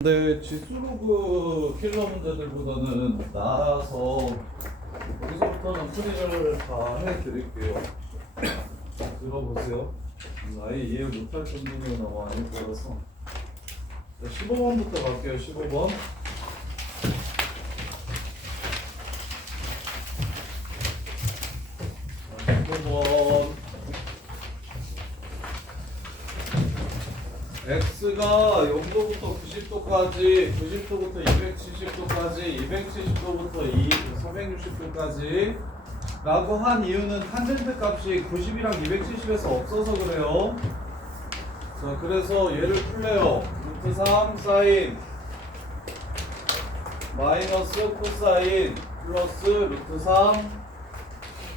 근데 지수로그 킬러 문제들보다는 나아서 여기서부터는 풀이를 다 해드릴게요. 들어보세요. 아예 이해 못할 정도로 너무 많이 들어서 15번부터 갈게요. 15번. 자, 15번. x가 0도부터 90도까지, 90도부터 270도까지, 270도부터 460도까지 라고 한 이유는 탄젠트 값이 90이랑 270에서 없어서 그래요. 자, 그래서 얘를 풀래요. 루트 3 사인 마이너스 코사인 플러스 루트 3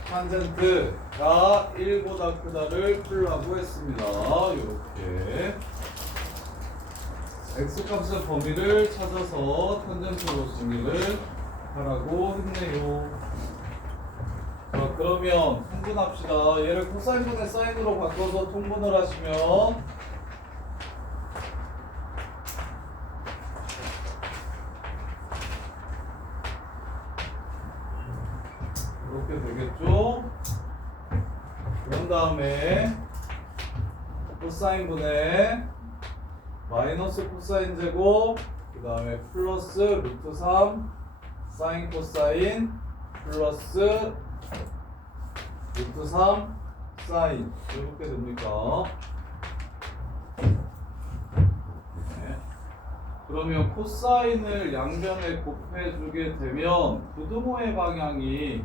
탄젠트가 1보다 크다를 풀라고 했습니다. 이렇게 x값의 범위를 찾아서 탄젠트로 정리를 하라고 했네요. 자, 그러면 통분합시다. 얘를 코사인분의 사인으로 바꿔서 통분을 하시면 이렇게 되겠죠? 그런 다음에 코사인분의 마이너스 코사인 제곱, 그 다음에 플러스 루트 3 사인 코사인 플러스 루트 3 사인 이렇게 됩니까? 네. 그러면 코사인을 양변에 곱해주게 되면 부등호의 방향이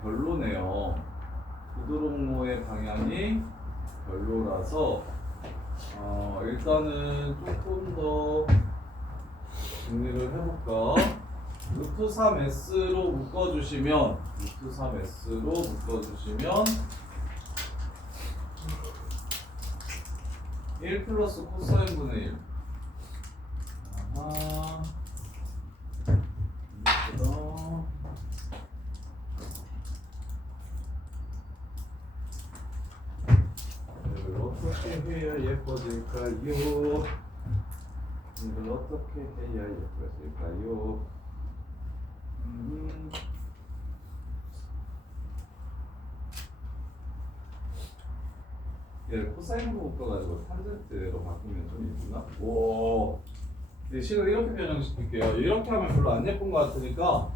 별로네요. 부등호의 방향이 별로라서 일단은 조금 더 정리를 해볼까? 루트 3s로 묶어주시면 1 플러스 코사인 분의 1. 아하. 이걸 어떻게 해야 예뻐질까요? 이걸 어떻게 해야 예뻐질까요? 얘를 코사인으로 묶어가지고 탄젠트로 바꾸면 좀 이쁘나? 오, 이 식을 이렇게 변형시킬게요. 이렇게 하면 별로 안 예쁜 것 같으니까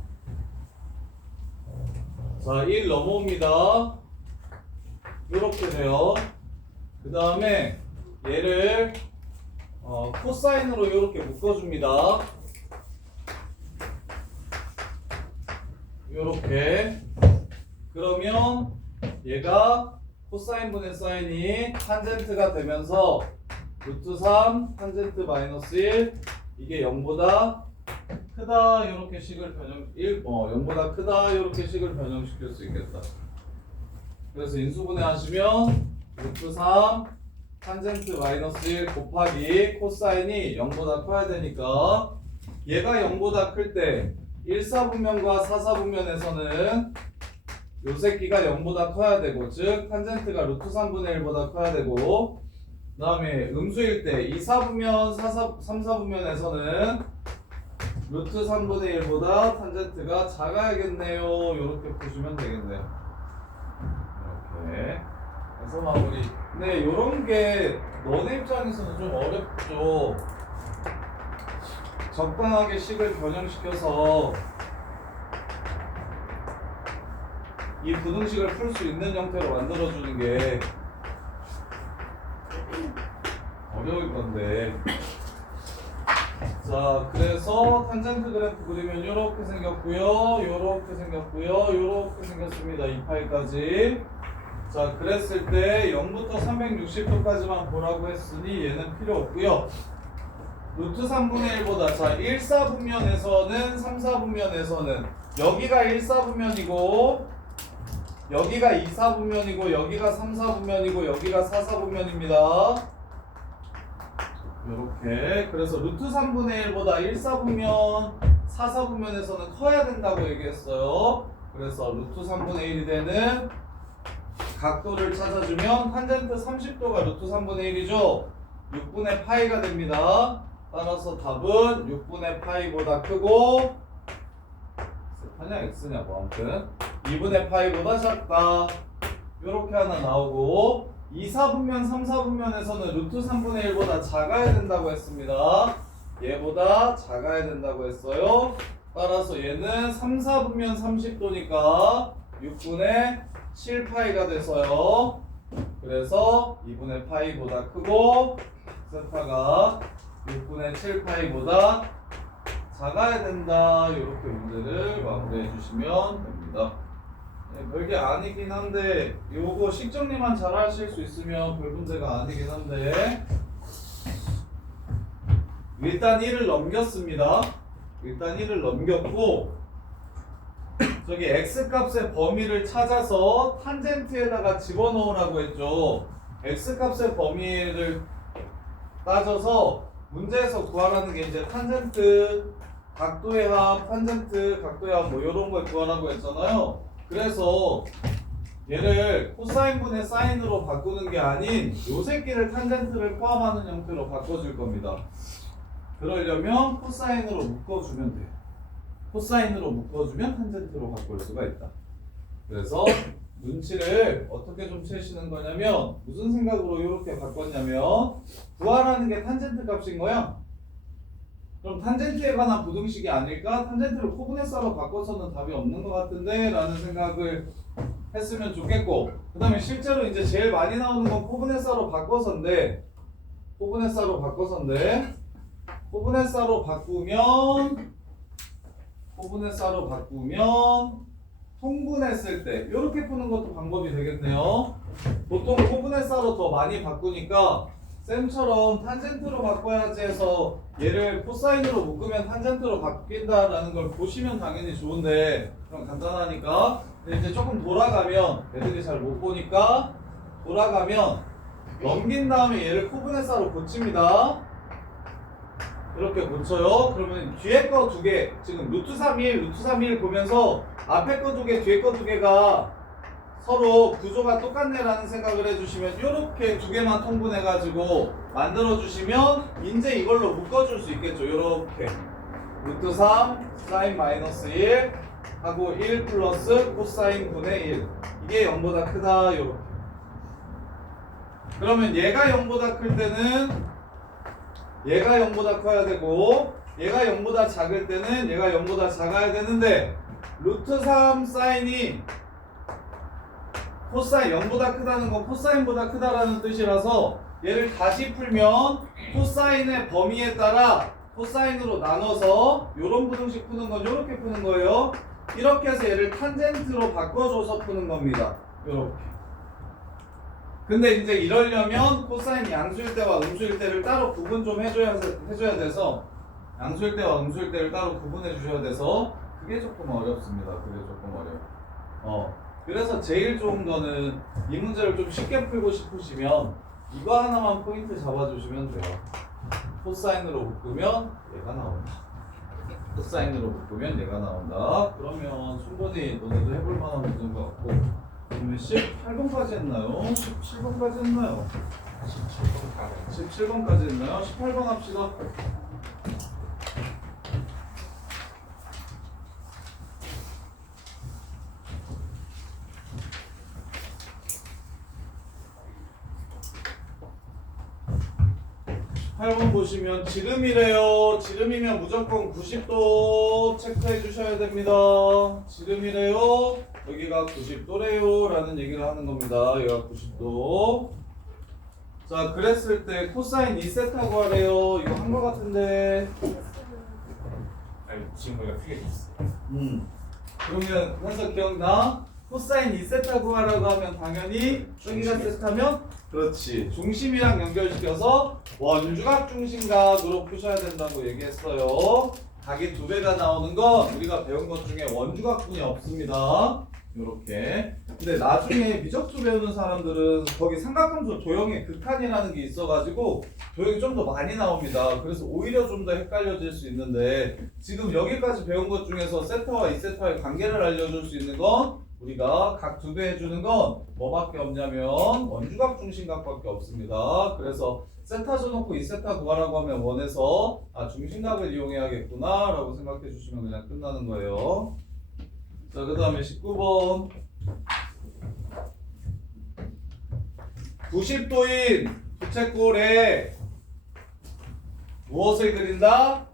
자, 1 넘어옵니다. 이렇게 돼요. 그 다음에 얘를 코사인으로 이렇게 묶어줍니다. 이렇게. 그러면 얘가 코사인 분의 사인이 탄젠트가 되면서 루트 3 탄젠트 마이너스 1 이게 0보다 크다 이렇게 식을 변형 0보다 크다 이렇게 식을 변형시킬 수 있겠다. 그래서 인수분해 하시면 루트 3 탄젠트 마이너스 1 곱하기 코사인이 0보다 커야 되니까 얘가 0보다 클 때 1사분면과 4사분면에서는 요 새끼가 0보다 커야 되고, 즉 탄젠트가 루트 3분의 1보다 커야 되고, 그 다음에 음수일 때 2사분면, 3사분면에서는 루트 3분의 1보다 탄젠트가 작아야겠네요. 이렇게 푸시면 되겠네요. 이렇게 해서 마무리. 네, 요런 게 너네 입장에서는 좀 어렵죠. 적당하게 식을 변형시켜서 이 부등식을 풀 수 있는 형태로 만들어주는 게 어려울 건데. 자, 그래서 탄젠트 그래프 그리면 이렇게 생겼고요, 이렇게 생겼고요, 이렇게 생겼습니다. 이 파일까지. 자, 그랬을 때 0부터 360도까지만 보라고 했으니 얘는 필요 없고요. 루트 3분의 1보다 자 1사분면에서는 3사분면에서는 여기가 1사분면이고 여기가 2사분면이고 여기가 3사분면이고 여기가 4사분면입니다. 이렇게. 그래서 루트 3분의 1보다 1사분면 4사분면에서는 커야 된다고 얘기했어요. 그래서 루트 3분의 1이 되는 각도를 찾아주면 탄젠트 30도가 루트 3분의 1이죠. 6분의 파이가 됩니다. 따라서 답은 6분의 파이보다 크고 세타냐 x냐 뭐 아무튼 2분의 파이보다 작다. 요렇게 하나 나오고 2, 4분면 3, 4분면에서는 루트 3분의 1보다 작아야 된다고 했습니다. 얘보다 작아야 된다고 했어요. 따라서 얘는 3, 4분면 30도니까 6분의 7파이가 돼서요. 그래서 2분의 파이보다 크고 세타가 6분의 7파이보다 작아야 된다. 이렇게 문제를 마무리해 주시면 됩니다. 네, 별게 아니긴 한데 요거 식정리만 잘 하실 수 있으면 별 문제가 아니긴 한데 일단 1을 넘겼습니다. 일단 1을 넘겼고 저기 x값의 범위를 찾아서 탄젠트에다가 집어넣으라고 했죠. x값의 범위를 따져서 문제에서 구하라는 게 이제 탄젠트, 각도의 합, 탄젠트, 각도의 합 뭐 이런 걸 구하라고 했잖아요. 그래서 얘를 코사인분의 사인으로 바꾸는 게 아닌 요 새끼를 탄젠트를 포함하는 형태로 바꿔줄 겁니다. 그러려면 코사인으로 묶어주면 돼요. 코사인으로 묶어주면 탄젠트로 바꿀 수가 있다. 그래서 눈치를 어떻게 좀 채시는 거냐면 무슨 생각으로 이렇게 바꿨냐면 구하라는 게 탄젠트 값인 거야. 그럼 탄젠트에 관한 부등식이 아닐까? 탄젠트를 코분해서로 바꿔서는 답이 없는 것 같은데 라는 생각을 했으면 좋겠고 그 다음에 실제로 이제 제일 많이 나오는 건 코분해서로 바꿔서인데 코분해서로 바꾸면 통분했을 때 이렇게 푸는 것도 방법이 되겠네요. 보통 코분해서로 더 많이 바꾸니까 쌤처럼 탄젠트로 바꿔야지 해서 얘를 코사인으로 묶으면 탄젠트로 바뀐다라는 걸 보시면 당연히 좋은데 그럼 간단하니까 근데 이제 조금 돌아가면 애들이 잘 못 보니까 돌아가면 넘긴 다음에 얘를 코분해서로 고칩니다. 이렇게 고쳐요. 그러면 뒤에 거 두 개, 지금 루트 3일 보면서 앞에 거 두 개, 뒤에 거 두 개가 서로 구조가 똑같네라는 생각을 해주시면 이렇게 두 개만 통분해가지고 만들어주시면 이제 이걸로 묶어줄 수 있겠죠. 이렇게 루트 3 사인 마이너스 1 하고 1 플러스 코사인 분의 1 이게 0보다 크다. 이렇게 그러면 얘가 0보다 클 때는 얘가 0보다 커야 되고 얘가 0보다 작을 때는 얘가 0보다 작아야 되는데 루트 3 사인이 코사인 0보다 크다는 건 코사인보다 크다라는 뜻이라서 얘를 다시 풀면 코사인의 범위에 따라 코사인으로 나눠서 요런 부등식 푸는 건 요렇게 푸는 거예요. 이렇게 해서 얘를 탄젠트로 바꿔줘서 푸는 겁니다. 요렇게. 근데 이제 이러려면 코사인이 양수일 때와 음수일 때를 따로 구분 좀 해줘야 돼서 양수일 때와 음수일 때를 따로 구분해 주셔야 돼서 그게 조금 어렵습니다. 그게 조금 어려워. 그래서 제일 좋은 거는 이 문제를 좀 쉽게 풀고 싶으시면 이거 하나만 포인트 잡아주시면 돼요. 코사인으로 묶으면 얘가 나온다. 코사인으로 묶으면 얘가 나온다. 그러면 충분히 너네도 해볼 만한 문제인 것 같고 그러면 18번까지 했나요? 17번까지 했나요? 17번까지 했나요? 18번 합시다. 보시면 지름이래요. 지름이면 무조건 90도 체크해 주셔야 됩니다. 지름이래요. 여기가 90도래요 라는 얘기를 하는 겁니다. 여기가 90도. 자, 그랬을 때 코사인 2세타 구하래요. 이거 한 거 같은데. 아니 친구가 크게 있어. 그러면 현석 기억나? 코사인 2세타 구하라고 하면 당연히 여기가 세타면 그렇지. 중심이랑 연결시켜서 원주각 중심각으로 푸셔야 된다고 얘기했어요. 각이 두 배가 나오는 건 우리가 배운 것 중에 원주각분이 없습니다. 요렇게. 근데 나중에 미적수 배우는 사람들은 거기 삼각함수 도형의 극한이라는 게 있어가지고 도형이 좀 더 많이 나옵니다. 그래서 오히려 좀 더 헷갈려질 수 있는데 지금 여기까지 배운 것 중에서 세타와 2세타의 관계를 알려줄 수 있는 건 우리가 각 두 배 해주는 건 뭐밖에 없냐면 원주각 중심각밖에 없습니다. 그래서 세타 줘놓고 이 세타 구하라고 하면 원에서 중심각을 이용해야겠구나 라고 생각해 주시면 그냥 끝나는 거예요. 자, 그 다음에 19번 90도인 부채꼴에 무엇을 그린다?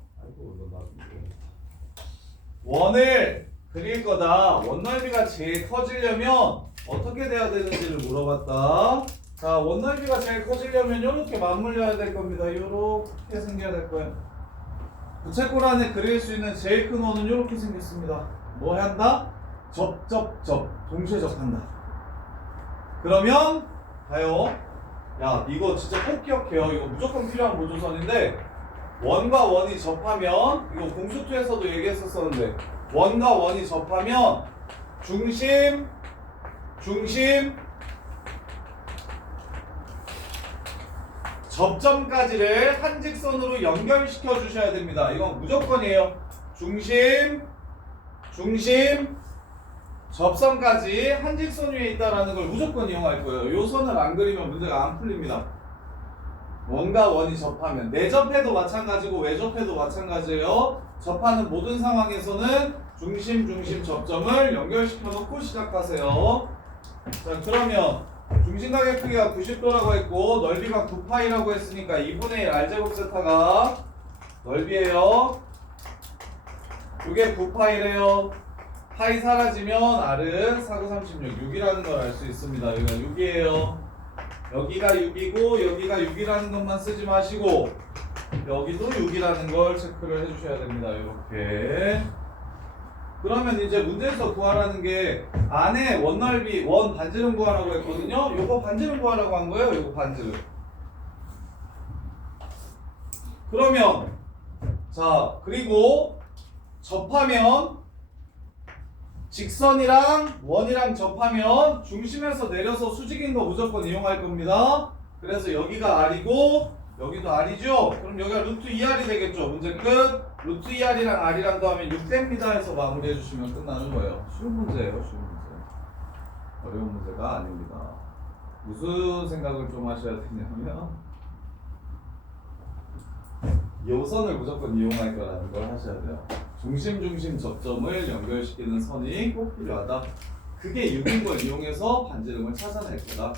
원을 그릴 거다. 원 넓이가 제일 커지려면 어떻게 돼야 되는지를 물어봤다. 자, 원 넓이가 제일 커지려면 이렇게 맞물려야 될 겁니다. 이렇게 생겨야 될 거예요. 부채꼴 안에 그릴 수 있는 제일 큰 원은 이렇게 생겼습니다. 뭐 한다? 동시에 접한다. 그러면 봐요. 야, 이거 진짜 꼭 기억해요. 이거 무조건 필요한 보조선인데 원과 원이 접하면 이거 공수2에서도 얘기했었었는데 원과 원이 접하면 중심 접점까지를 한 직선으로 연결시켜 주셔야 됩니다. 이건 무조건이에요. 중심 접선까지 한 직선 위에 있다라는 걸 무조건 이용할 거예요. 요 선을 안 그리면 문제가 안 풀립니다. 원과 원이 접하면 내접해도 마찬가지고 외접해도 마찬가지예요. 접하는 모든 상황에서는 중심 접점을 연결시켜 놓고 시작하세요. 자, 그러면 중심각의 크기가 90도라고 했고 넓이가 9파이라고 했으니까 2분의 1 R제곱 세타가 넓이에요. 이게 9파이래요. 파이 사라지면 R은 4, 9, 36, 6이라는 걸 알 수 있습니다. 여기가 6이에요. 여기가 6이고 여기가 6이라는 것만 쓰지 마시고 여기도 6이라는 걸 체크를 해주셔야 됩니다. 이렇게. 그러면 이제 문제에서 구하라는 게 안에 원 넓이, 원 반지름 구하라고 했거든요. 요거 반지름 구하라고 한 거예요. 요거 반지름. 그러면 자, 그리고 접하면 직선이랑 원이랑 접하면 중심에서 내려서 수직인 거 무조건 이용할 겁니다. 그래서 여기가 R이고 여기도 R이죠? 그럼 여기가 루트 2R이 되겠죠? 문제 끝. 루트 2R이랑 R이랑 더하면 6됩니다 해서 마무리해 주시면 끝나는 거예요. 쉬운 문제예요. 쉬운 문제. 어려운 문제가 아닙니다. 무슨 생각을 좀 하셔야 되냐면 요선을 무조건 이용할 거라는 걸 하셔야 돼요. 중심 접점을 연결시키는 선이 꼭 필요하다. 그게 6인 걸 이용해서 반지름을 찾아낼 거다.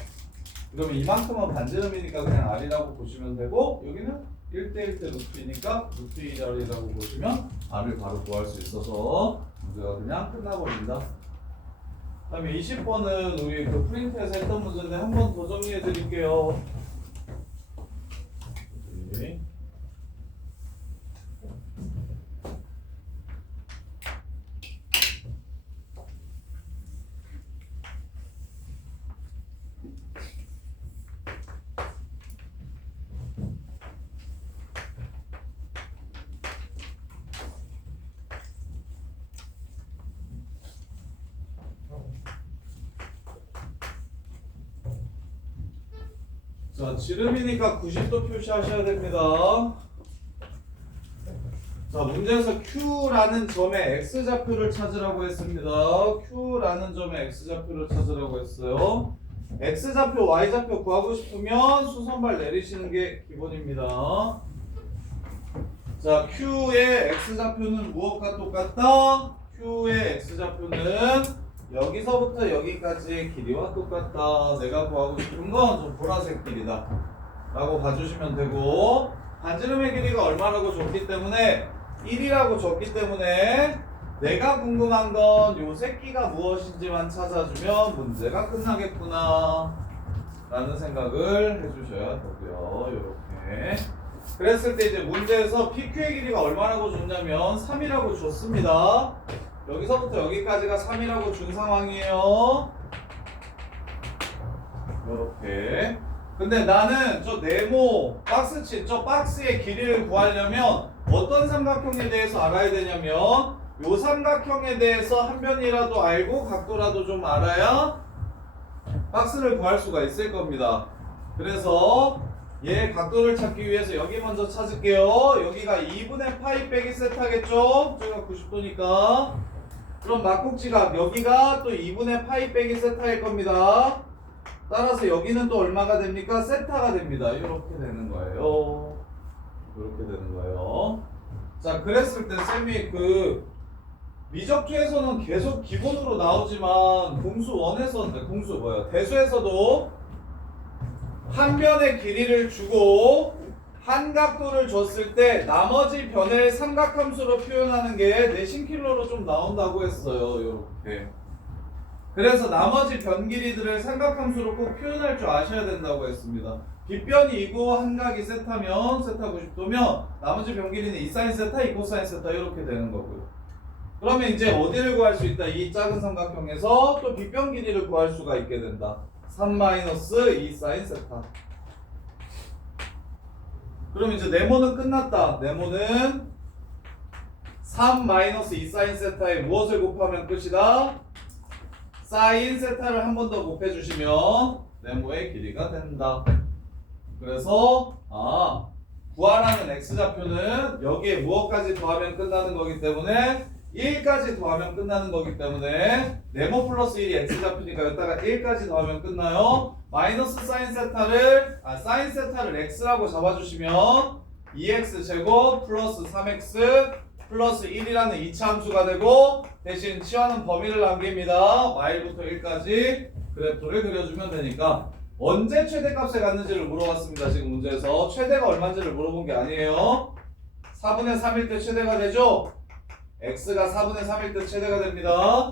그러면 이만큼은 반지름이니까 그냥 R이라고 보시면 되고 여기는 1대1대 루트이니까 루트 2R이라고 보시면 R을 바로 구할 수 있어서 문제가 그냥 끝나버린다. 그 다음에 20번은 우리 그 프린트에서 했던 문제인데 한 번 더 정리해 드릴게요. 자, 지름이니까 90도 표시하셔야 됩니다. 자, 문제에서 Q라는 점의 X좌표를 찾으라고 했습니다. Q라는 점의 X좌표를 찾으라고 했어요. X좌표, Y좌표 구하고 싶으면 수선발 내리시는 게 기본입니다. 자, Q의 X좌표는 무엇과 똑같다? Q의 X좌표는 여기서부터 여기까지의 길이와 똑같다. 내가 구하고 싶은 건 좀 보라색 길이다 라고 봐주시면 되고 반지름의 길이가 얼마라고 줬기 때문에 1이라고 줬기 때문에 내가 궁금한 건 요 새끼가 무엇인지만 찾아주면 문제가 끝나겠구나 라는 생각을 해주셔야 되고요. 요렇게 그랬을 때 이제 문제에서 PQ의 길이가 얼마라고 줬냐면 3이라고 줬습니다. 여기서부터 여기까지가 3이라고 준 상황이에요. 이렇게. 근데 나는 저 네모 박스치 저 박스의 길이를 구하려면 어떤 삼각형에 대해서 알아야 되냐면 요 삼각형에 대해서 한 변이라도 알고 각도라도 좀 알아야 박스를 구할 수가 있을 겁니다. 그래서 얘 각도를 찾기 위해서 여기 먼저 찾을게요. 여기가 2분의 파이 빼기 세타겠죠? 저희가 90도니까. 그럼 막국지각 여기가 또 2분의 파이 빼기 세타일 겁니다. 따라서 여기는 또 얼마가 됩니까? 세타가 됩니다. 이렇게 되는 거예요. 될까요? 이렇게 되는 거예요. 자, 그랬을 때 쌤이 그 미적주에서는 계속 기본으로 나오지만 대수에서도 한 변의 길이를 주고 한 각도를 줬을 때 나머지 변을 삼각함수로 표현하는 게 내신킬러로 좀 나온다고 했어요. 이렇게. 그래서 나머지 변 길이들을 삼각함수로 꼭 표현할 줄 아셔야 된다고 했습니다. 빗변이 이고 한각이 세타면 세타 90도면 나머지 변 길이는 이사인 세타 이코사인 세타 이렇게 되는 거고요. 그러면 이제 어디를 구할 수 있다? 이 작은 삼각형에서 또 빗변 길이를 구할 수가 있게 된다. 3-2 사인 세타. 그럼 이제 네모는 끝났다. 네모는 3-2 사인 세타에 무엇을 곱하면 끝이다? 사인 세타를 한 번 더 곱해주시면 네모의 길이가 된다. 그래서 구하라는 x좌표는 여기에 무엇까지 더하면 끝나는 거기 때문에 1까지 더하면 끝나는 거기 때문에 네모 플러스 1이 x좌표니까 여기다가 1까지 더하면 끝나요. 마이너스 사인 세타를 x라고 잡아주시면 2x 제곱 플러스 3x 플러스 1이라는 2차 함수가 되고 대신 취하는 범위를 남깁니다. y부터 1까지 그래프를 그려주면 되니까 언제 최대값에 갔는지를 물어봤습니다. 지금 문제에서 최대가 얼마인지를 물어본 게 아니에요. 4분의 3일 때 최대가 되죠? x가 4분의 3일 때 최대가 됩니다.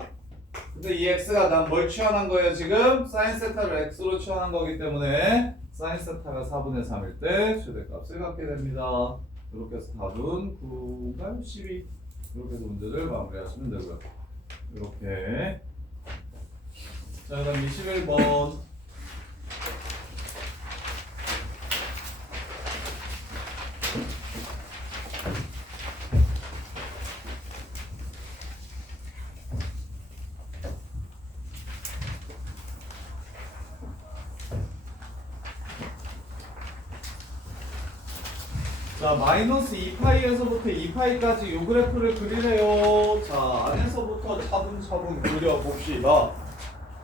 근데 이 x가 난 뭘 취하는 거예요 지금? 사인 세타를 x로 취하는 거기 때문에 사인 세타가 4분의 3일 때 최대값을 갖게 됩니다. 이렇게 해서 답은 9가 12 이렇게 해서 문제를 마무리하시면 되고요. 이렇게 자 그다음 21번 자, 마이너스 2파이에서부터 2파이까지 요 그래프를 그리래요. 자, 안에서부터 차분차분 그려봅시다.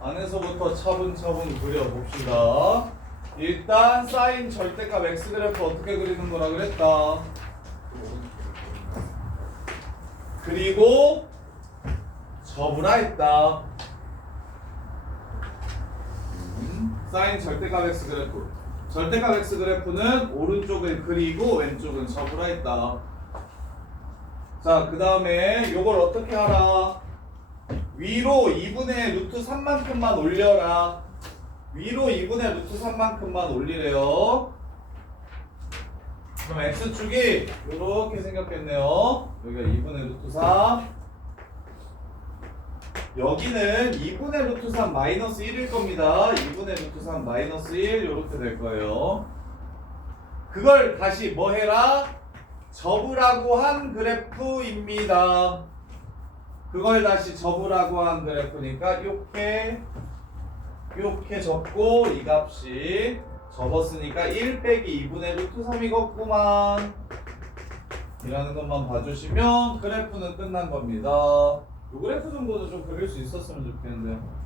안에서부터 차분차분 그려봅시다. 일단 사인 절대값 x 그래프 어떻게 그리는 거라 그랬다. 그리고 접으라 했다. 사인 절대값 x 그래프. 절대값 x 그래프는 오른쪽을 그리고 왼쪽은 접으라 했다. 자, 그 다음에 요걸 어떻게 하라? 위로 2분의 루트 3만큼만 올려라. 위로 2분의 루트 3만큼만 올리래요. 그럼 x축이 요렇게 생겼겠네요. 여기가 2분의 루트 3. 여기는 2분의 루트 3 마이너스 1일 겁니다. 2분의 루트 3 마이너스 1 이렇게 될 거예요. 그걸 다시 뭐 해라? 접으라고 한 그래프입니다. 그걸 다시 접으라고 한 그래프니까 이렇게 접고 이 값이 접었으니까 1 빼기 2분의 루트 3이겠구만 이라는 것만 봐주시면 그래프는 끝난 겁니다. 이 그래프 정도는 좀 그릴 수 있었으면 좋겠는데요.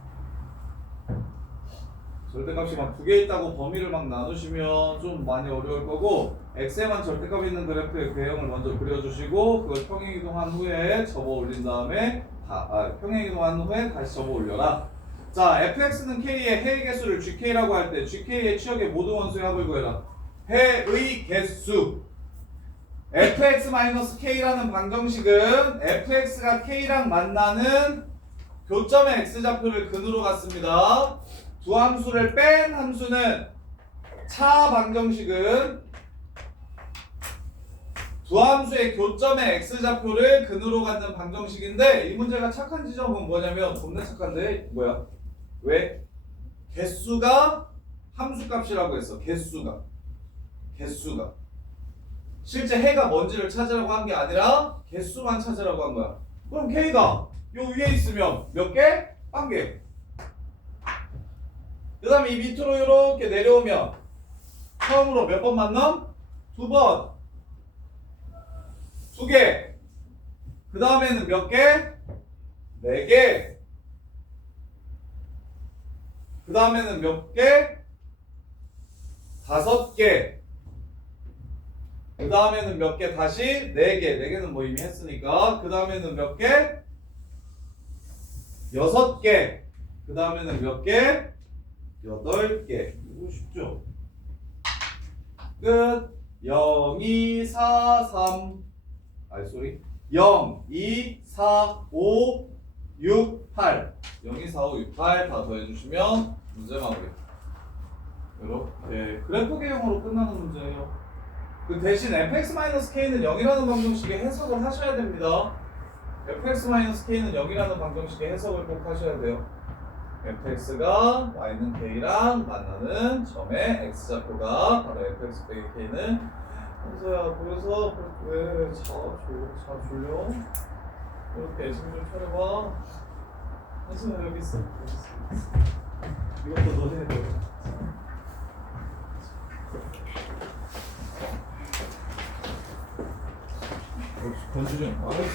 절대값이 막 두 개 있다고 범위를 막 나누시면 좀 많이 어려울 거고 x에만 절대값 있는 그래프의 궤형을 먼저 그려주시고 그걸 평행이동한 후에 접어 올린 다음에 평행이동한 후에 다시 접어 올려라. 자, fx는 k의 해의 개수를 gk라고 할 때 gk의 취역의 모든 원수의 합을 구해라. 해의 개수 fx-k라는 방정식은 fx가 k랑 만나는 교점의 x좌표를 근으로 갖습니다. 두 함수를 뺀 함수는 차 방정식은 두 함수의 교점의 x좌표를 근으로 갖는 방정식인데 이 문제가 착한 지점은 뭐냐면 겁나 착한데 뭐야? 왜? 개수가 함수값이라고 했어. 개수가 실제 해가 뭔지를 찾으라고 한 게 아니라 개수만 찾으라고 한 거야. 그럼 k가 요 위에 있으면 몇 개? 한 개. 그 다음에 이 밑으로 이렇게 내려오면 처음으로 몇 번 만남? 2번. 2개. 그 다음에는 몇 개? 4개. 그 다음에는 몇 개? 5개. 그 다음에는 몇 개? 다시 4개. 4개는 뭐 이미 했으니까. 그 다음에는 몇 개? 6개. 그 다음에는 몇 개? 8개. 이거 쉽죠? 끝. 0, 2, 4, 3. 아니, 쏘리. 0, 2, 4, 5, 6, 8. 0, 2, 4, 5, 6, 8 다 더해주시면 문제 마무리. 이렇게 그래프 개형으로 끝나는 문제예요. 그 대신 fx-k는 0이라는 방정식의 해석을 하셔야 됩니다. fx-k는 0이라는 방정식의 해석을 꼭 하셔야 돼요. fx가 y는 k랑 만나는 점의 x좌표가 바로 fx 빼기 k는 현서야 그래서 왜 자 졸려? 이렇게 정신 차려봐. 현서야 여기 있어. 이것도 너네 해야 돼. 건주 좀 알았어.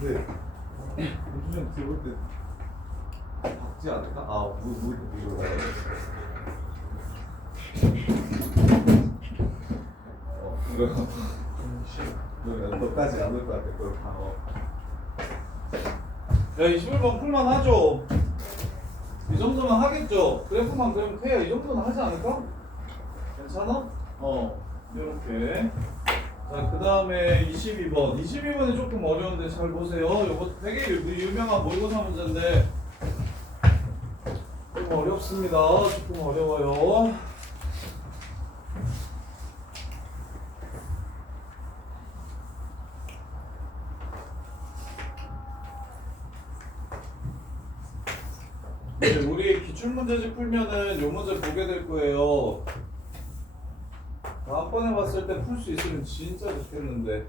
네. 건주 좀 들어올 때 박지 않을까? 아, 이거 봐요. 이거 너까지 안 올 것 같아. 그걸 방어. 야, 이 11번 풀만 하죠. 이 정도면 하겠죠? 그래프만 그리면 돼요. 이 정도는 하지 않을까? 괜찮아? 이렇게. 자, 그 다음에 22번. 22번이 조금 어려운데 잘 보세요. 이거 되게 유명한 모의고사 문제인데 조금 어렵습니다. 조금 어려워요. 이제 우리 기출문제집 풀면은 요 문제 보게 될 거예요. 다음번에 봤을 때 풀 수 있으면 진짜 좋겠는데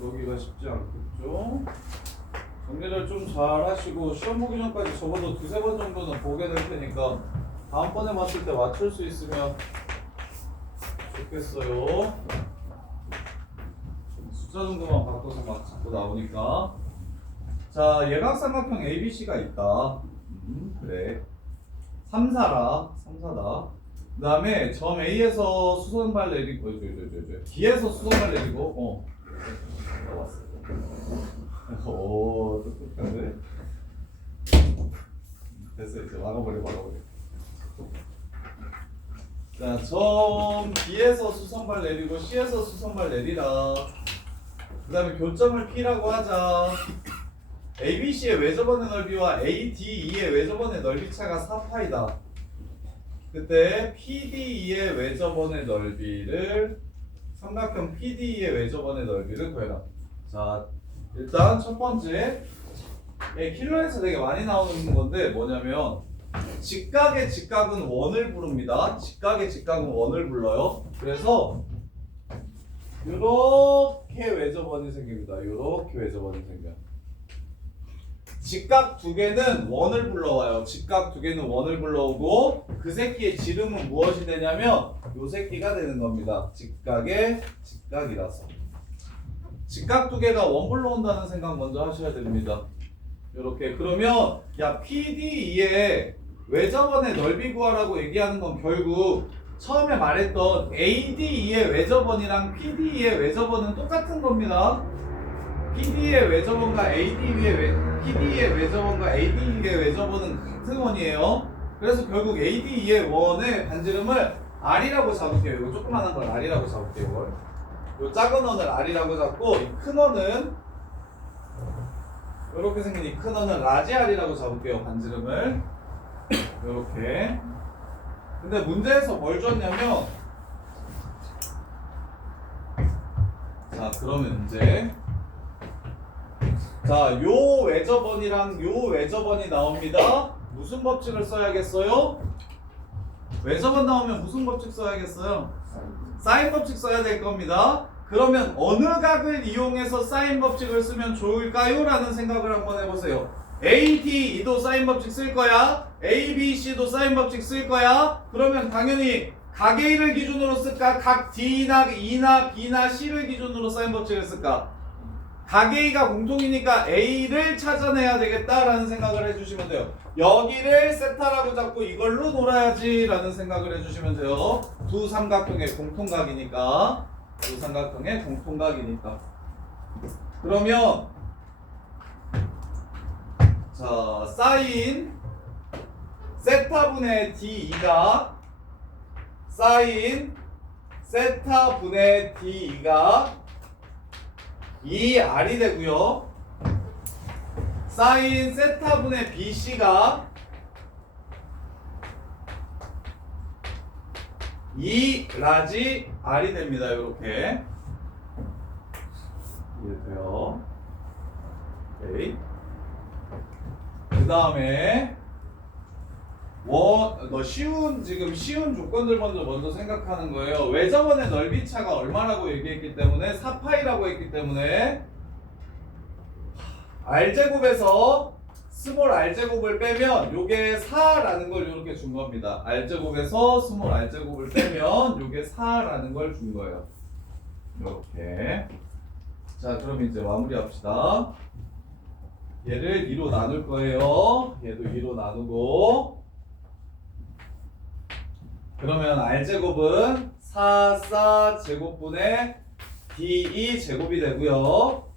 여기가 쉽지 않겠죠? 정리를 좀 잘 하시고 시험 보기 전까지 적어도 2-3번 정도는 보게 될 테니까 다음번에 봤을 때 맞출 수 있으면 좋겠어요. 숫자 정도만 바꿔서 막 자꾸 나오니까. 자, 예각삼각형 ABC가 있다. 그래. 3사다. 그 다음에 점 A에서 수선발 내리고, B에서 수선발 내리고, 나왔어. 오, 똑똑하네. 됐어, 이제 막아버려. 자, 점 B에서 수선발 내리고, C에서 수선발 내리라. 그 다음에 교점을 P라고 하자. ABC의 외접원의 넓이와 ADE의 외접원의 넓이 차가 4파이다. 그때 PDE의 외접원의 넓이를 삼각형 PDE의 외접원의 넓이를 구해라. 자, 일단 첫 번째 킬러에서 되게 많이 나오는 건데 뭐냐면 직각의 직각은 원을 부릅니다. 직각의 직각은 원을 불러요. 그래서 이렇게 외접원이 생깁니다. 이렇게 외접원이 생겨요. 직각 두 개는 원을 불러와요. 직각 두 개는 원을 불러오고 그 새끼의 지름은 무엇이 되냐면 요 새끼가 되는 겁니다. 직각의 직각이라서. 직각 두 개가 원 불러온다는 생각 먼저 하셔야 됩니다. 이렇게 그러면 야 PDE의 외접원의 넓이 구하라고 얘기하는 건 결국 처음에 말했던 ADE의 외접원이랑 PDE의 외접원은 똑같은 겁니다. PD의 외접원과 PD의 외접원과 AD의 외접원은 같은 원이에요. 그래서 결국 AD의 원의 반지름을 R이라고 잡을게요. 이거 조그만한 걸 R이라고 잡을게요. 이 작은 원을 R이라고 잡고 이 큰 원은 이렇게 생긴 이 큰 원은 라지 R이라고 잡을게요. 반지름을 이렇게. 근데 문제에서 뭘 줬냐면 자 그러면 이제 자, 요 외접원이랑 요 외접원이 나옵니다. 무슨 법칙을 써야겠어요? 외접원 나오면 무슨 법칙 써야겠어요? 사인 법칙 써야 될 겁니다. 그러면 어느 각을 이용해서 사인 법칙을 쓰면 좋을까요? 라는 생각을 한번 해보세요. ADE도 사인 법칙 쓸 거야. ABC도 사인 법칙 쓸 거야. 그러면 당연히 각 A를 기준으로 쓸까? 각 D나 E나 B나 C를 기준으로 사인 법칙을 쓸까? 각A가 공통이니까 A를 찾아내야 되겠다라는 생각을 해주시면 돼요. 여기를 세타라고 잡고 이걸로 놀아야지 라는 생각을 해주시면 돼요. 두 삼각형의 공통각이니까. 두 삼각형의 공통각이니까. 그러면 자 사인 세타분의 D2가 사인 세타분의 D2가 2R이 되고요. 사인 세타분의 BC가 2라지 R이 됩니다. 이렇게 이해돼요? 오케이. 그 다음에 지금 쉬운 조건들 먼저 생각하는 거예요. 왜 저번에 넓이 차가 얼마라고 얘기했기 때문에 4파이라고 했기 때문에 R제곱에서 스몰 R제곱을 빼면 요게 4라는 걸 이렇게 준 겁니다. R제곱에서 스몰 R제곱을 빼면 요게 4라는 걸 준 거예요. 이렇게. 자, 그럼 이제 마무리합시다. 얘를 2로 나눌 거예요. 얘도 2로 나누고. 그러면 R제곱은 4 제곱분의 D2 제곱이 되고요.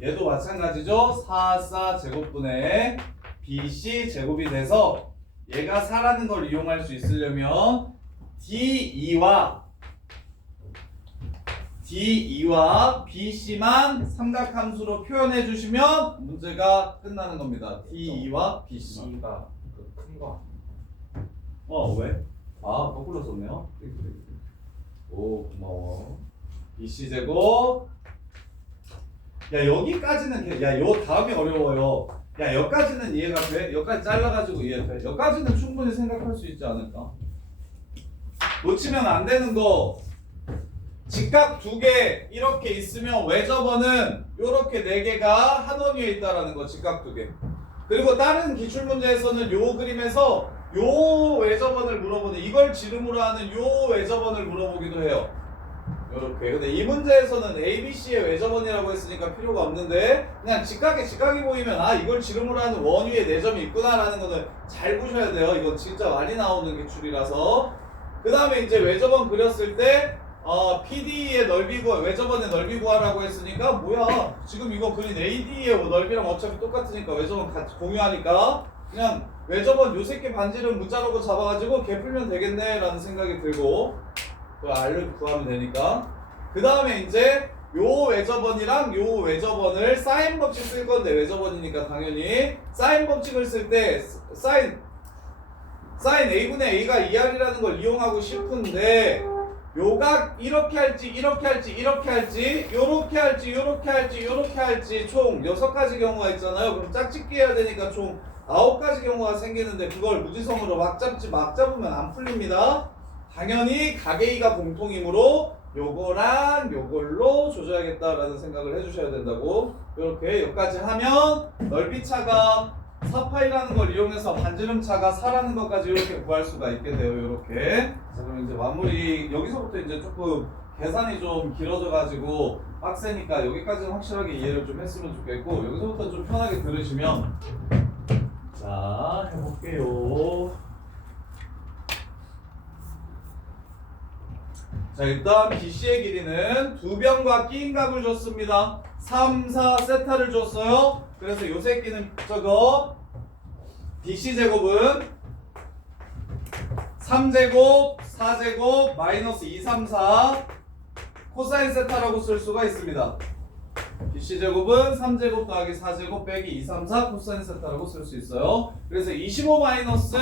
얘도 마찬가지죠. 4 제곱분의 BC 제곱이 돼서 얘가 4라는 걸 이용할 수 있으려면 D2와 BC만 삼각함수로 표현해 주시면 문제가 끝나는 겁니다. D2와 BC. C가 큰 거. 왜? 거꾸로 썼네요. 오, 고마워. BC 제곱. 야, 여기까지는 요 다음이 어려워요. 야, 여기까지는 이해가 돼? 여기까지 잘라가지고 이해돼? 여기까지는 충분히 생각할 수 있지 않을까? 놓치면 안 되는 거. 직각 2개 이렇게 있으면 외접원은 요렇게 4개가 한 원 위에 있다라는 거. 직각 2개. 그리고 다른 기출문제에서는 요 그림에서 요 외접원을 물어보는, 이걸 지름으로 하는 요 외접원을 물어보기도 해요. 요렇게. 근데 이 문제에서는 ABC의 외접원이라고 했으니까 필요가 없는데 그냥 직각이 보이면 이걸 지름으로 하는 원 위에 4점이 있구나라는 거는 잘 보셔야 돼요. 이건 진짜 많이 나오는 기출이라서. 그 다음에 이제 외접원 그렸을 때 PD의 넓이 외접원의 넓이 구하라고 했으니까 뭐야, 지금 이거 그린 AD의 넓이랑 어차피 똑같으니까 외접원 같이 공유하니까 그냥 외접원 요 새끼 반지름 문자로고 잡아가지고 걔 풀면 되겠네 라는 생각이 들고 그 R을 구하면 되니까. 그 다음에 이제 요 외접원이랑 요 외접원을 사인 법칙 쓸 건데, 외접원이니까 당연히 사인 법칙을 쓸 때 사인 A분의 A가 2R이라는 걸 이용하고 싶은데 요각 이렇게 할지 이렇게 할지 이렇게 할지 요렇게 할지 요렇게 할지 요렇게 할지 총 6가지 경우가 있잖아요. 그럼 짝짓기 해야 되니까 총 9가지 경우가 생기는데 그걸 무지성으로 막 잡으면 안 풀립니다. 당연히 각A가 공통이므로 요거랑 요걸로 조져야겠다라는 생각을 해주셔야 된다고. 이렇게 여기까지 하면 넓이차가 4파이라는 걸 이용해서 반지름차가 4라는 것까지 이렇게 구할 수가 있게 돼요. 이렇게. 자, 그럼 이제 마무리. 여기서부터 이제 조금 계산이 좀 길어져 가지고 빡세니까 여기까지는 확실하게 이해를 좀 했으면 좋겠고, 여기서부터 좀 편하게 들으시면. 자, 해볼게요. 자, 일단 BC의 길이는 두 변과 끼인 값을 줬습니다. 3, 4 세타를 줬어요. 그래서 요 새끼는 저거 BC 제곱은 3제곱 4제곱 마이너스 2, 3, 4 코사인 세타라고 쓸 수가 있습니다. BC 제곱은 3제곱 더하기 4제곱 빼기 2, 3, 4 코사인 세타라고 쓸 수 있어요. 그래서 25 마이너스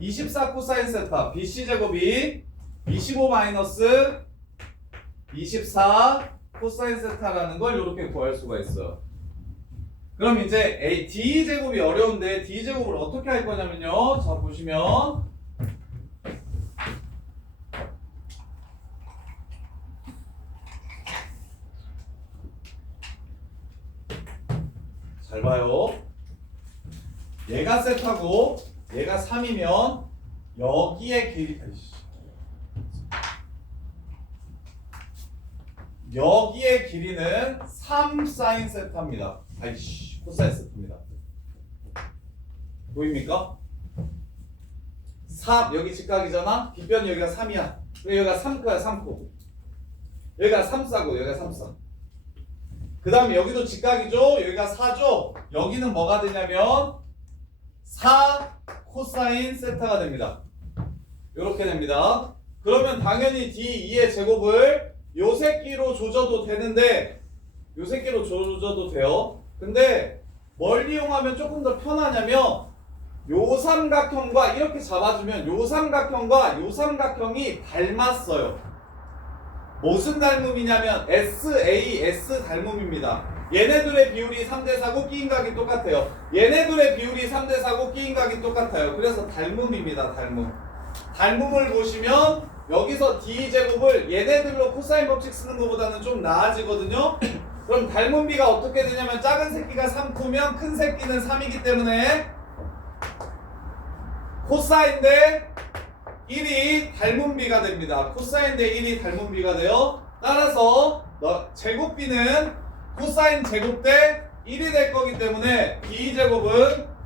24 코사인 세타, BC 제곱이 25 마이너스 24 코사인 세타라는 걸 이렇게 구할 수가 있어요. 그럼 이제 D제곱이 어려운데 D제곱을 어떻게 할 거냐면요. 자, 보시면 잘 봐요. 얘가 세타고 얘가 3이면 여기에 길이 여기의 길이는 3 사인 세타입니다. 아이씨, 코사인 세타입니다. 보입니까? 3, 여기 직각이잖아? 빗변이 여기가 3이야. 그리고 여기가 3코야, 3코. 여기가 3사고, 여기가 3사. 그 다음에 여기도 직각이죠? 여기가 4죠? 여기는 뭐가 되냐면 4 코사인 세타가 됩니다. 이렇게 됩니다. 그러면 당연히 D2의 제곱을 요 새끼로 조져도 되는데 요 새끼로 조져도 돼요. 근데 뭘 이용하면 조금 더 편하냐면 요 삼각형과 이렇게 잡아주면 요 삼각형과 요 삼각형이 닮았어요. 무슨 닮음이냐면 SAS 닮음입니다. 얘네들의 비율이 3대4고 끼인각이 똑같아요. 얘네들의 비율이 3대4고 끼인각이 똑같아요. 그래서 닮음입니다. 닮음을 보시면 여기서 D제곱을 얘네들로 코사인 법칙 쓰는 것보다는 좀 나아지거든요. 그럼 닮음비가 어떻게 되냐면 작은 새끼가 3코면 큰 새끼는 3이기 때문에 코사인 대 1이 닮음비가 됩니다. 코사인 대 1이 닮음비가 돼요. 따라서 제곱비는 코사인 제곱 대 1이 될 거기 때문에 D제곱은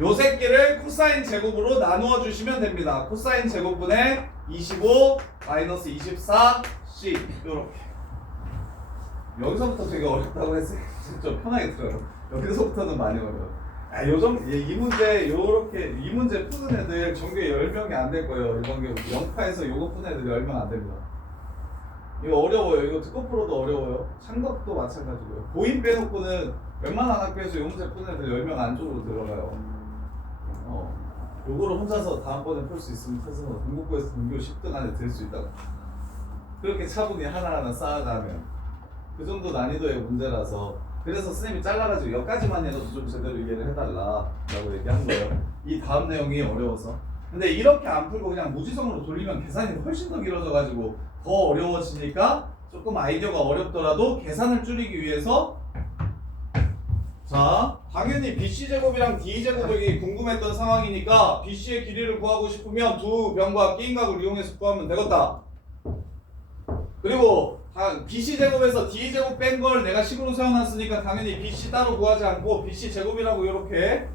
요 새끼를 코사인 제곱으로 나누어 주시면 됩니다. 코사인 제곱분의 25 마이너스 24C 요렇게. 여기서부터 되게 어렵다고 했어요. 좀 편하게 들어요. 여기서부터는 많이 어려워요. 이 문제 요렇게 이 문제 푸는 애들 전교에 10명이 안 될 거예요. 이번 게 영파에서 요거 푸는 애들 10명 안 됩니다. 이거 어려워요. 이거 듣고 풀어도 어려워요. 창덕도 마찬가지고요. 고인 빼놓고는 웬만한 학교에서 요 문제 푸는 애들 10명 안쪽으로 들어가요. 요거를 혼자서 다음번에 풀 수 있으면 푸서 공부부에서 등교 10등 안에 들 수 있다고. 그렇게 차분히 하나하나 쌓아가면 그 정도 난이도의 문제라서 그래서 선생님이 잘라가지고 여기까지만 해도 좀 제대로 이해를 해달라고 얘기한 거예요. 이 다음 내용이 어려워서. 근데 이렇게 안 풀고 그냥 무지성으로 돌리면 계산이 훨씬 더 길어져가지고 더 어려워지니까 조금 아이디어가 어렵더라도 계산을 줄이기 위해서 자, 당연히 BC제곱이랑 D제곱이 궁금했던 상황이니까 BC의 길이를 구하고 싶으면 두 변과 끼인각을 이용해서 구하면 되겠다. 그리고 BC제곱에서 D제곱 뺀 걸 내가 식으로 세워놨으니까 당연히 BC 따로 구하지 않고 BC제곱이라고 이렇게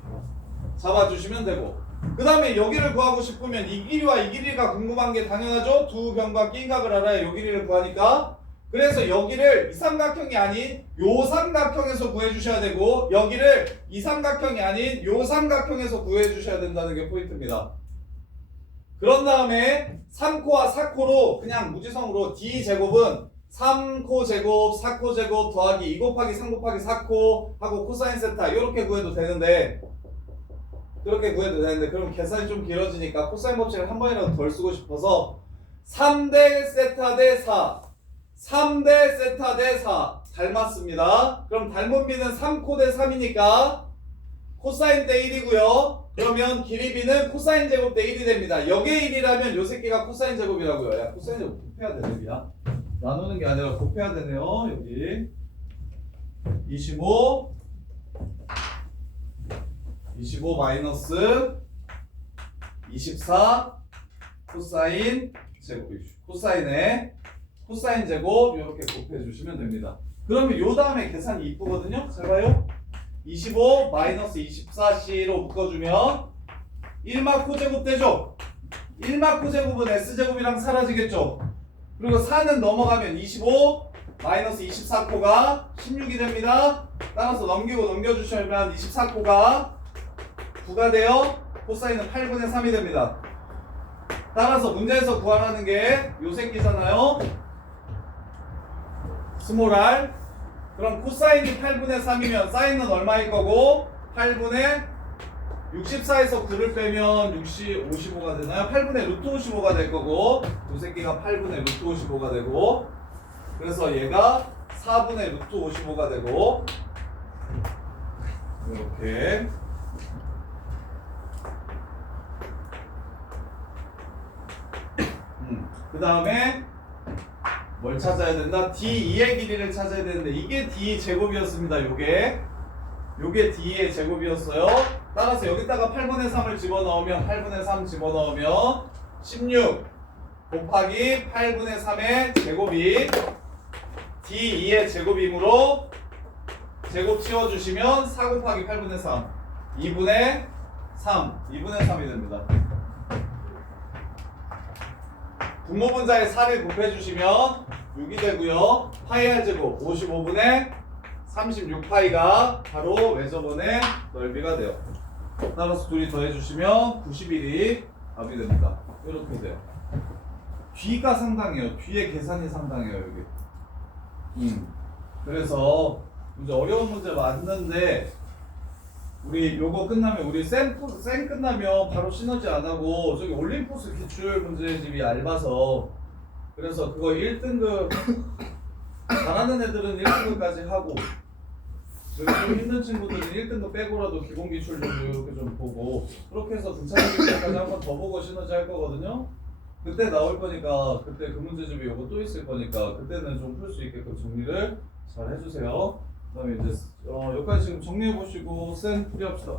잡아주시면 되고 그 다음에 여기를 구하고 싶으면 이 길이와 이 길이가 궁금한 게 당연하죠. 두 변과 끼인각을 알아야 요 길이를 구하니까 그래서 여기를 이 삼각형이 아닌 요 삼각형에서 구해주셔야 되고 여기를 이 삼각형이 아닌 요 삼각형에서 구해주셔야 된다는 게 포인트입니다. 그런 다음에 3코와 4코로 그냥 무지성으로 D제곱은 3코 제곱, 4코 제곱 더하기 2 곱하기 3 곱하기 4코 하고 코사인 세타 이렇게 구해도 되는데 그렇게 구해도 되는데 그럼 계산이 좀 길어지니까 코사인 법칙을 한 번이라도 덜 쓰고 싶어서 3대 세타 대 4 3대 세타 대 4 닮았습니다. 그럼 닮은비는 3코 대 3이니까 코사인 대 1이고요. 그러면 길이비는 코사인 제곱 대 1이 됩니다. 여기에 1이라면 요 새끼가 코사인 제곱이라고요. 야 코사인 제곱 곱해야 되네. 야 나누는 게 아니라 곱해야 되네요. 여기 25 마이너스 24 코사인 제곱 코사인 제곱 이렇게 곱해 주시면 됩니다. 그러면 요 다음에 계산이 이쁘거든요. 잘 봐요. 25 마이너스 24C로 묶어주면 1마 코제곱 되죠. 1마 코제곱은 S제곱이랑 사라지겠죠. 그리고 4는 넘어가면 25 마이너스 24코가 16이 됩니다. 따라서 넘겨주시면 24코가 9가 돼요. 코사인은 8분의 3이 됩니다. 따라서 문제에서 구하라는 게 요 새끼잖아요. 스몰 r. 그럼 코사인이 8분의 3이면 사인은 얼마일 거고 8분의 64에서 9를 빼면 55가 되나요? 8분의 루트 55가 될 거고 요 새끼가 8분의 루트 55가 되고 그래서 얘가 4분의 루트 55가 되고 이렇게 그 다음에 뭘 찾아야 된다? D2의 길이를 찾아야 되는데 이게 D 제곱이었습니다. 요게 D의 제곱이었어요. 따라서 여기다가 8분의 3을 집어넣으면 8분의 3 집어넣으면 16 곱하기 8분의 3의 제곱이 D2의 제곱이므로 제곱 치워주시면 4 곱하기 8분의 3 2분의 3이 됩니다. 분모분자의 4를 곱해주시면 6이 되고요. 파이 r 제곱 55분의 36파이가 바로 외접원의 넓이가 돼요. 따라서 둘이 더해주시면 91이 답이 됩니다. 이렇게 돼요. 뒤가 상당해요. 뒤에 계산이 상당해요. 여기. 그래서 이제 어려운 문제 맞는데 우리 요거 끝나면 우리 생 끝나면 바로 시너지 안 하고 저기 올림포스 기출 문제집이 얇아서 그래서 그거 1등급 잘하는 애들은 1등급까지 하고 좀 힘든 친구들은 1등급 빼고라도 기본 기출 좀 이렇게 좀 보고 그렇게 해서 등차기 기출까지 한 번 더 보고 시너지 할 거거든요. 그때 나올 거니까 그때 그 문제집이 요거 또 있을 거니까 그때는 좀 풀 수 있게끔 정리를 잘 해주세요. 그다음에 이제 여기까지 지금 정리해 보시고 쌤 풀이합시다.